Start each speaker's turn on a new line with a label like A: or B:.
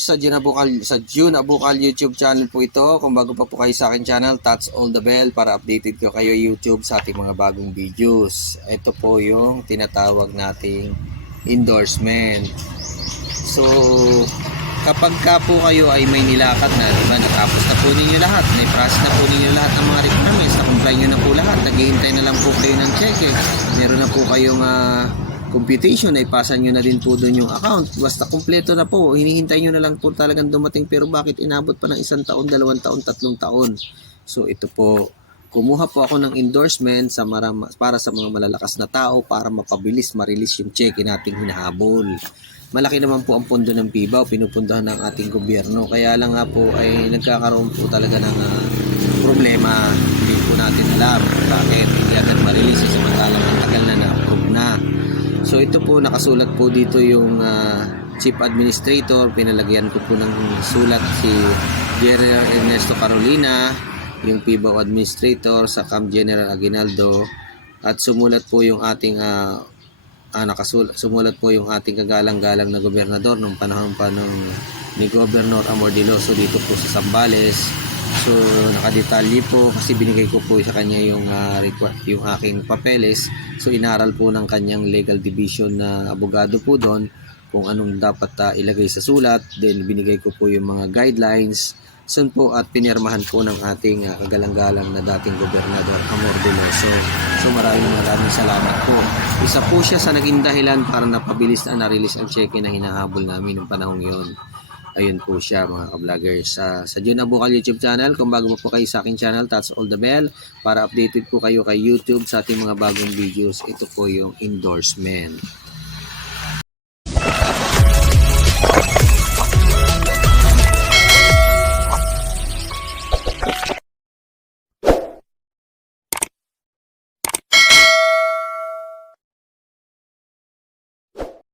A: Sa June Abukal, sa June Abukal YouTube channel po ito. Kung bago pa po kayo sa akin channel, touch all the bell para updated ko kayo YouTube sa ating mga bagong videos. Ito po yung tinatawag nating endorsement. So, kapag ka po kayo ay may nilakad na, diba, natapos na po ninyo lahat, may process na po ninyo lahat ng mga requirements, na-comply nyo na po lahat, naghihintay na lang po kayo ng cheque, meron na po kayong ah, computation, ay pasa nyo na din po doon yung account. Basta kumpleto na po, hinihintay nyo na lang po talagang dumating, pero bakit inabot pa ng isang taon, dalawang taon, tatlong taon? So ito po, kumuha po ako ng endorsement sa marama, para sa mga malalakas na tao para mapabilis, ma-release yung cheque nating hinahabol. Malaki naman po ang pondo ng PIBAW, pinupundahan ng ating gobyerno. Kaya lang nga po ay nagkakaroon po talaga ng ah, problema. Hindi po natin alam bakit hindi agad ma-release samantalang ang ito po nakasulat po dito yung ah, Chief Administrator, pinalagyan ko po ng sulat si General Ernesto Carolina, yung PIBAW Administrator sa Camp General Aguinaldo at sumulat po yung ating ah, ah, nakasulat, sumulat po yung ating kagalang-galang na gobernador nung panahon pa nung ni Governor Amordiloso dito po sa Sambales. So nakadetalye po kasi binigay ko po sa kanya yung requ- yung aking papeles. So inaral po ng kanyang legal division na abogado po doon kung anong dapat ah, ilagay sa sulat. Then binigay ko po yung mga guidelines. Sun po at pinirmahan po ng ating ah, kagalang-galang na dating gobernador Amor Veloso. So maraming maraming salamat po. Isa po siya sa naging dahilan para napabilis na na-release ang cheque na hinahabol namin noong panahong yon. Ayun po siya mga ka-vloggers. Sa sa Jun Abukal YouTube channel, kung bago pa po kayo sa aking channel, touch all the bell para updated po kayo kay YouTube sa ating mga bagong videos. Ito po yung endorsement.